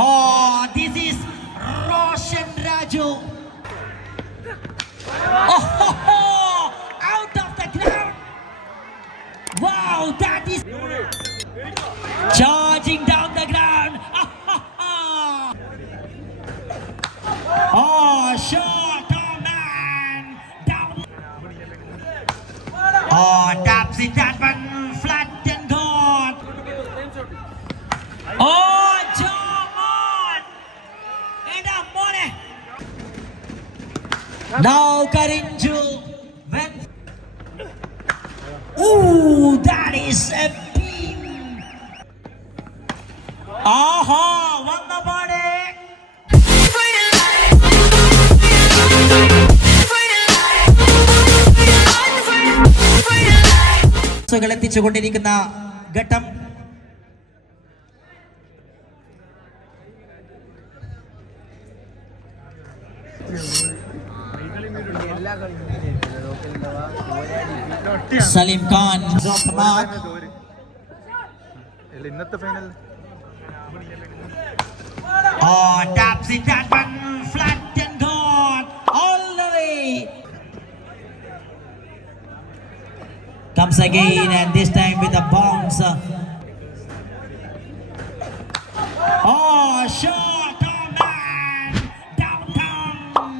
Oh, this is Roshan Raju. Oh, out of the ground. Wow, that is charging down the ground. Oh, shot, oh man, down. Oh, taps it, that one flat and gone. Oh, John, enough money. Now Karinju went. Ooh, that is a beam. Aha, won the body. എത്തിച്ചുകൊണ്ടിരിക്കുന്ന ഘട്ടം സലീം ഖാൻ ഇന്നത്തെ final Oh, taps it, that one flat and gone all the way. Comes again and this time with a bounce. Oh, shot, oh man, downtown,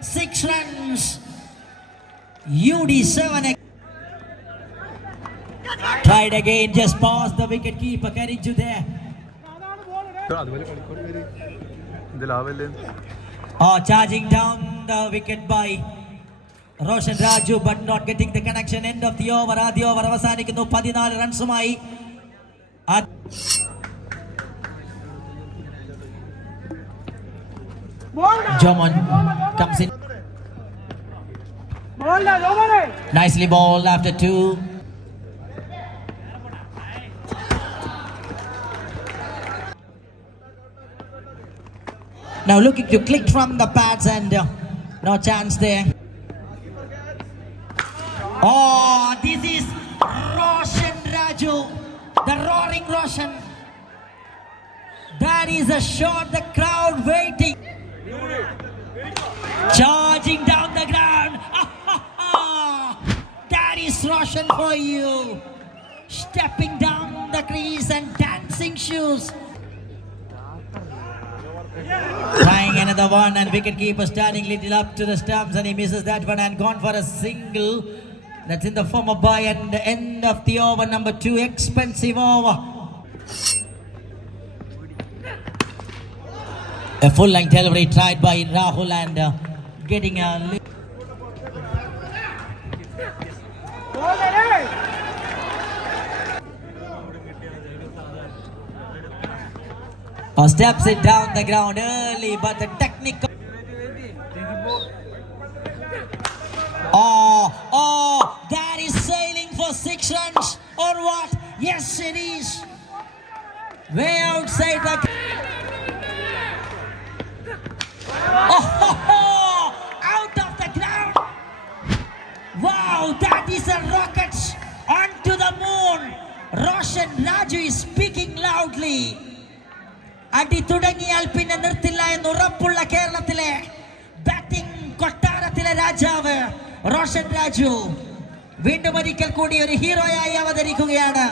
6 runs. UD7 tried again, just past the wicket keeper, Karinju there. Oh, charging down the wicket by Roshan Raju, but not getting the connection. End of the over. Adi over അവസാനിക്കുന്നു 14 റൺസുമായി. Jomon comes in. Nicely bowled after 2. Now looking to click from the pads and no chance there. Oh, this is Roshan Raju, the roaring Roshan. That is a shot, the crowd waiting. Charging down the ground. That is Roshan for you. Stepping down the crease and dancing shoes. Trying another one and wicketkeeper standing little up to the stumps and he misses that one and gone for a single. That's in the form of by and the end of the over, number 2, expensive over. A full length delivery tried by Rahul and getting a steps it down the ground early, but the technical. Oh, that is sailing for 6 runs or what? Yes, it is. Way outside the. Oh, out of the ground. Wow, that is a rocket onto the moon. Roshan Raju is speaking loudly. അടി തുടങ്ങിയാൽ പിന്നെ നിർത്തില്ല എന്ന് ഉറപ്പുള്ള കേരളത്തിലെ batting കൊട്ടാരത്തിലെ രാജാവ് റോഷൻ രാജു വീണ്ടും ഒരിക്കൽ കൂടി ഒരു ഹീറോയായി അവതരിക്കുകയാണ്.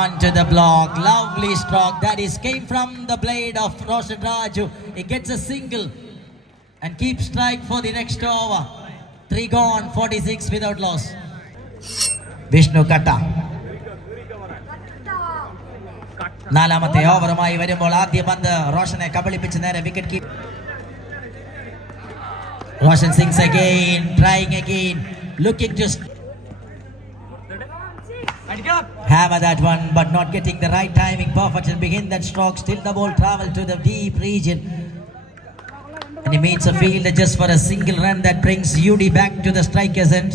Onto the block, lovely stroke that is came from the blade of Roshan Raju. He gets a single and keeps strike for the next over. 3 gone, 46 without loss. Vishnu Katta നാലാമത്തെ ഓവറുമായി വരുമ്പോൾ ആദ്യ പന്ത് റോഷനെ കബളിപ്പിച്ച് നേരെ wicket keeper Roshan sings again, trying again, looking to hammer that one but not getting the right timing, perfect and begin that stroke. Still the ball travel to the deep region and he meets a fielder just for a single run that brings UD back to the striker's end.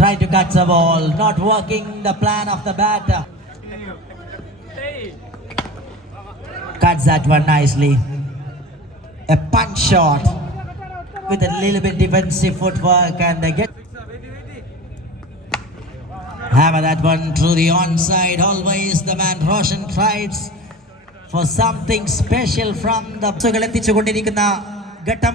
Trying to catch the ball, not working the plan of the batter. Cuts that one nicely. A punch shot with a little bit defensive footwork and they get. Hammer that one through the onside. Always the man Roshan tries for something special from the എത്തിച്ചുകൊണ്ടിരിക്കുന്ന ഘട്ടം.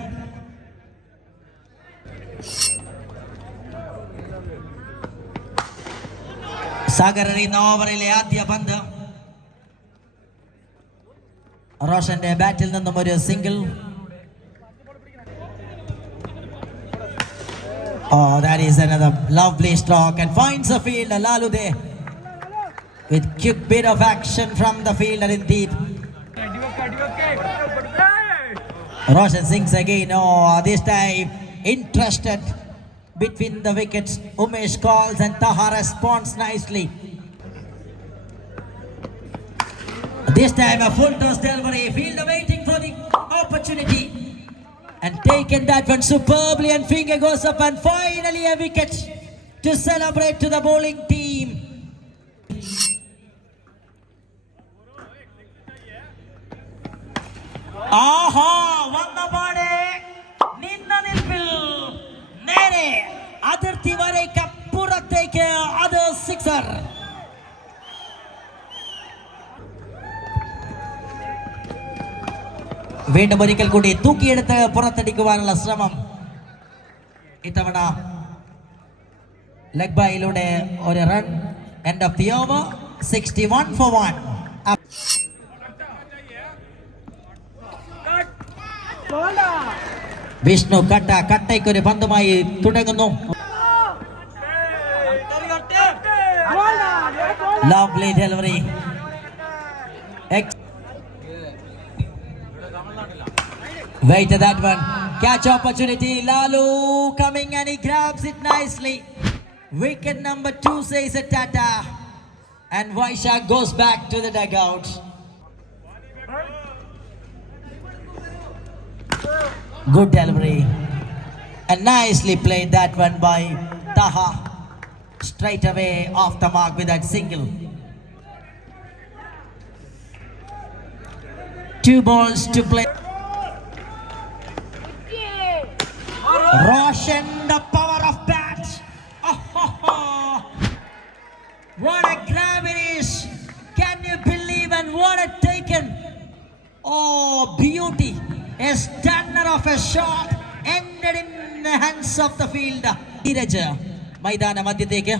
സാഗർ എറിയുന്ന ഓവറിലെ ആദ്യ പന്ത്. റോഷന്റെ ബാറ്റിൽ നിന്നും ഒരു single. Oh, that is another lovely stroke and finds a fielder, Lalude, with quick bit of action from the fielder in deep. Roshan sinks again. Oh, this time interested between the wickets. Umesh calls and Taha responds nicely. This time a full toss delivery. Fielder waiting for the opportunity. And taken that one superbly, and finger goes up, and finally a wicket to celebrate to the bowling team. Aha! Vanna paade ninna nilpil nere adirthi vareyku purathekku adu sixer. വീണ്ടും ഒരിക്കൽ കൂടി തൂക്കിയെടുത്ത് പുറത്തടിക്കുവാനുള്ള ശ്രമം. ഇത്തവണ leg ബൈയിലൂടെ ഒരു run. End of the over. 61 for 1. Vishnu കട്ടയ്ക്കൊരു പന്തുമായി തുടങ്ങുന്നു. Lovely delivery. Wait to that one. Catch opportunity. Lalu coming and he grabs it nicely. Wicket number 2 says a tata. And Vaishak goes back to the dugout. Good delivery. And nicely played that one by Taha. Straight away off the mark with that single. 2 balls to play. Roshan, the power of bat. Oh. What a grab it is. Can you believe, and what a taken. Oh, beauty. A stunner of a shot ended in the hands of the fielder. Dheeraj മൈതാന മധ്യത്തേക്ക്.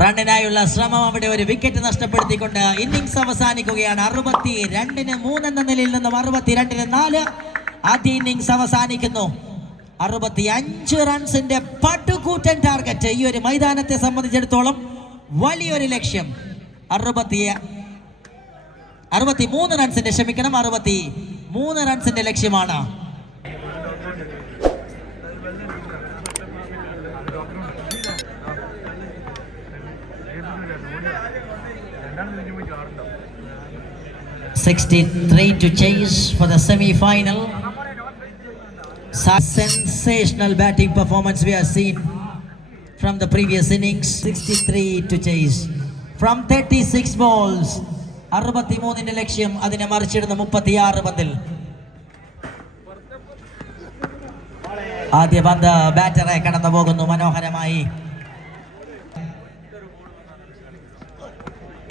റണ്ണിനായുള്ള ശ്രമം അവിടെ ഒരു wicket നഷ്ടപ്പെടുത്തിക്കൊണ്ട് innings അവസാനിക്കുകയാണ്. 62-3 എന്ന നിലയിൽ നിന്നും 62-4 ആദ്യ innings അവസാനിക്കുന്നു. 65 റൺസിന്റെ പടുകൂറ്റൻ target ഈ ഒരു മൈതാനത്തെ സംബന്ധിച്ചിടത്തോളം വലിയൊരു ലക്ഷ്യം. 63 റൺസിന്റെ 63 റൺസിന്റെ ലക്ഷ്യമാണ്. $63 to chase for the semi-final. Sensational batting performance we have seen from the previous innings. 63 to chase from 36 balls. 63 ലക്ഷ്യം അതിനെ മറിച്ചിടുന്ന 36 പന്തിൽ. ആദ്യ പന്ത് ബാറ്ററെ കടന്നു പോകുന്നു മനോഹരമായി.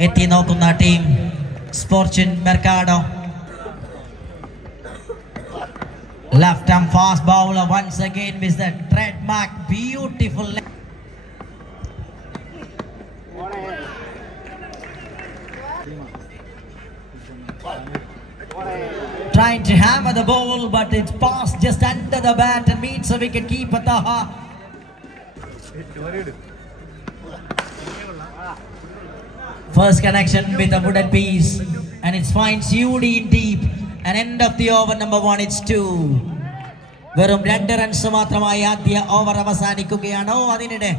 എത്തി നോക്കുന്ന team Sporting Mercado. Left arm fast bowler once again with the trademark beautiful. Trying to hammer the ball, but it's passed just under the bat and meets a wicket keeper Taha. First connection with a wooden piece, and it finds UD in deep. And end of the over number 1, it's 2. വെറും 2 runs മാത്രമായി ആദ്യ over അവസാനിക്കുകയാണോ. അതിനിടെ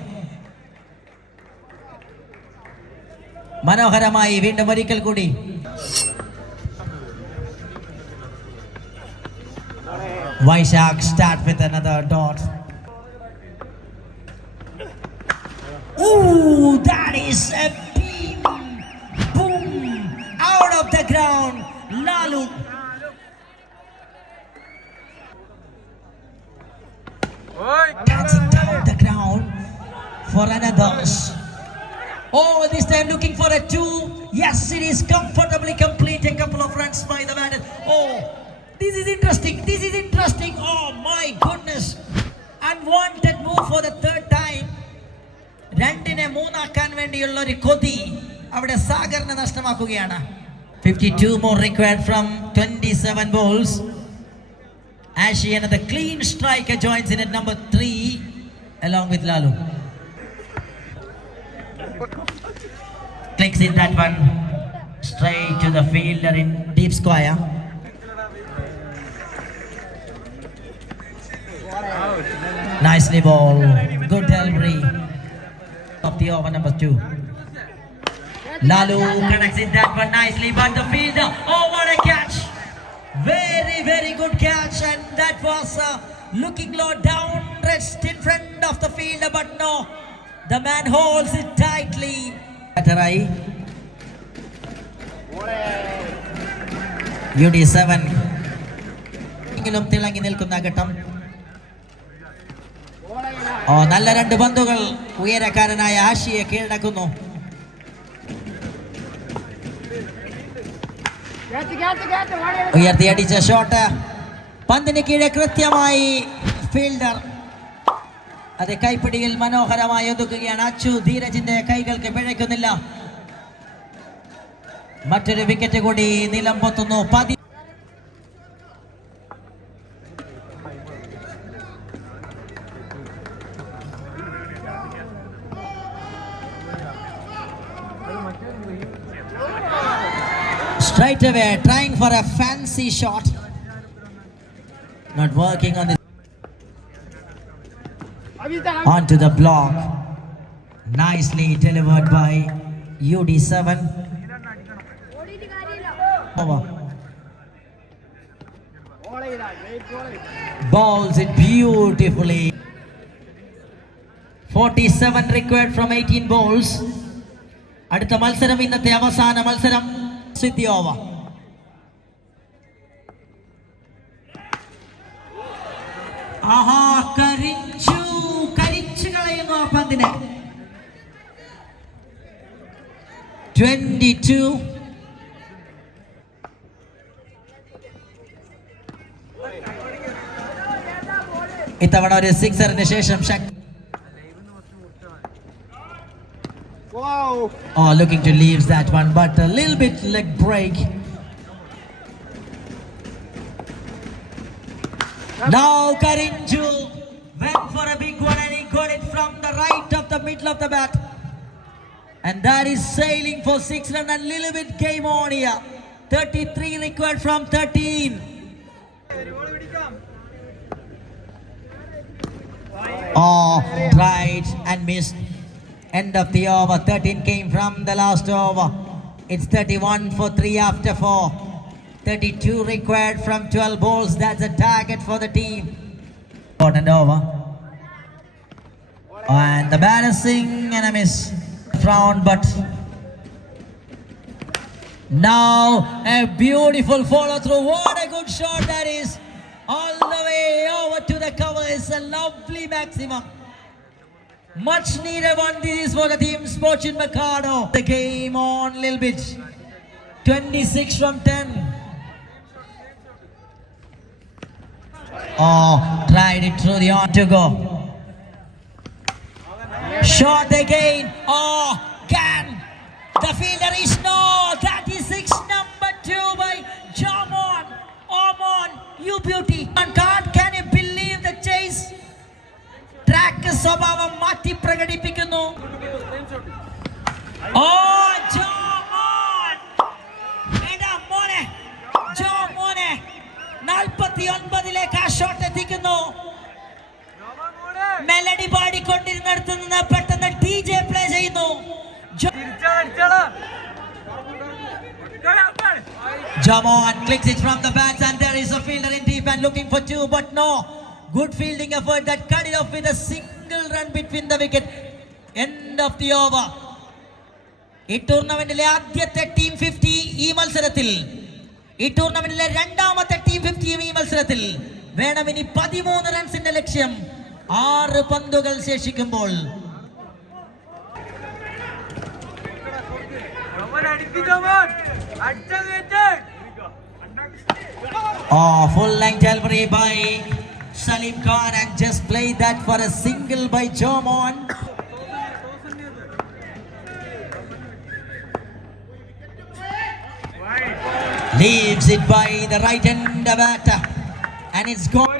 മനോഹരമായി വീണ്ടും ഒരിക്കൽ കൂടി Vaishak start with another dot. Ooh, that is a beam. Boom. Out of of the ground. Lalu. Catching down the ground for another. Oh, this time looking for a 2. Yes, it is comfortably complete. A couple of runs by the batter. Oh, this is interesting. This is interesting. Oh my goodness. Unwanted move for the third time. രണ്ടിനെ മൂന്നാക്കാൻ വേണ്ടിയുള്ള ഒരു കൊതി അവിടെ സാഗറിനെ നഷ്ടമാക്കുകയാണ്. 52 more required from 27 balls. Ashi, another clean striker, joins in at number 3 along with Lalu. Clicks in that one straight to the fielder in deep square. Nicely ball, good delivery of the over number 2. Lalu connects in that one nicely, but the fielder, oh what a catch! Very, very good catch, and that was looking low down, rest in front of the fielder, but no, the man holds it tightly. Atarai. UD7 തിളങ്ങി നിൽക്കുന്ന ഘട്ടം. നല്ല രണ്ട് പന്തുകൾ ഉയരക്കാരനായ ആഷിയെ കീഴടക്കുന്നു. ഉയർത്തിയടിച്ച shot പന്തിന് കീഴെ കൃത്യമായി fielder അത് കൈപ്പിടിയിൽ മനോഹരമായി ഒതുക്കുകയാണ്. അച്ചു ധീരജിന്റെ കൈകൾക്ക് പിഴയ്ക്കുന്നില്ല. മറ്റൊരു വിക്കറ്റ് കൂടി നിലം പൊത്തുന്നു. Straight away trying for a fancy shot, not working on this. Onto the block, nicely delivered by UD7. Over. Bowls it beautifully. 47 required from 18 balls. അടുത്ത മത്സരം ഇന്നത്തെ അവസാന മത്സരം. Siddhyova. ആഹാ, കരിച്ചു കളയുന്നു ആ പന്തിനെ. 22. ഇത്തവണ ഒരു സിക്സറിന് ശേഷം Oh, looking to leave that one, but a little bit leg break. Now Karinju went for a big one and he got it from the right of the middle of the bat. And that is sailing for 6 runs and little bit game on here. 33 required from 13. Oh, tried and missed. End of the over. 13 came from the last over. It's 31 for 3 after 4. 32 required from 12 balls. That's a target for the team. And over. And the batter sing and a miss. Frown, but now a beautiful follow through. What a good shot that is. All the way over to the cover. It's a lovely maximum. Much needed one. This is for the team. Fortune Mercado. The game on a little bit. 26 from 10. Oh, tried it through the on to go. Shot again. Oh, can the fielder is no. That is 6 number 2 by Jamon. Omon, you beauty. Can you believe the chase? Track സ്വഭാവം മാറ്റി പ്രകടിപ്പിക്കുന്നു. മോനെ 49ലേക്ക് ആ shot എത്തിക്കുന്നു. Melody പാടിക്കൊണ്ടിരുന്നിടത്ത് നിന്ന് പെട്ടെന്ന് DJ play ചെയ്യുന്നു. Jamon clicks it from the bats and there is a fielder in deep and looking for 2, but no. Good fielding effort that cut it off with a single run between the wicket. End of the over. ഈ ടൂർണമെന്റിലെ ആദ്യത്തെ team 50 ഈ മത്സരത്തിൽ, ഈ ടൂർണമെന്റിലെ രണ്ടാമത്തെ team 50 ഈ മത്സരത്തിൽ വേണമെനി 13 റൺസിന്റെ ലക്ഷ്യം 6 പന്തുകൾ ശേഷിക്കുമ്പോൾ. Full line delivery by Salim Khan and just play that for a single by Jomon. Leaves it by the right end of it and it's gone.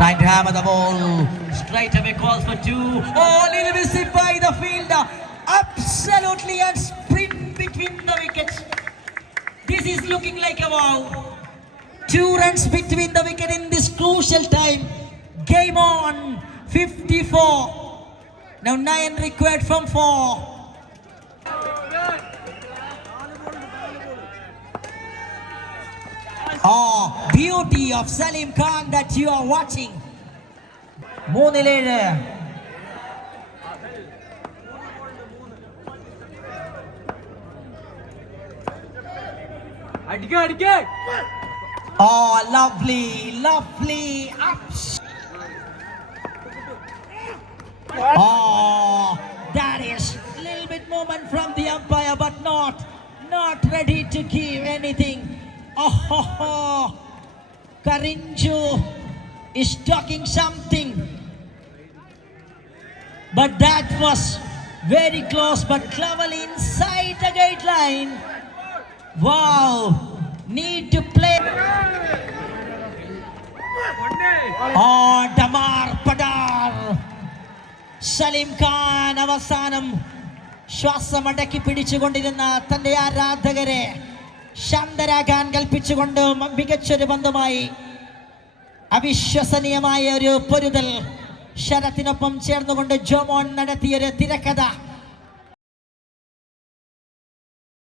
Trying to hammer the ball straight away, calls for 2. Little bit hit by the fielder, absolutely, and sprint between the wickets. This is looking like a wow. 2 runs between the wicket in this crucial time. Game on. 54. Now 9 required from 4. Beauty of Salim Khan that you are watching. 3-7. Lovely, lovely ups. That is a little bit movement from the umpire, but not ready to give anything. Karinju is talking something, but that was very close, but cleverly inside the gate line. Wow, need to play. Damar Padar. Salim Khan അവസാനം ശ്വാസമടക്കി പിടിച്ചുകൊണ്ടിരുന്ന തന്റെ ആരാധകരെ ശാന്തരാകാൻ കൽപ്പിച്ചുകൊണ്ട് മികച്ചൊരു പന്തുമായി അവിശ്വസനീയമായ ഒരു പൊരുതൽ ശരത്തിനൊപ്പം ചേർന്നുകൊണ്ട് ജോമോൻ നടത്തിയൊരു തിരക്കഥ.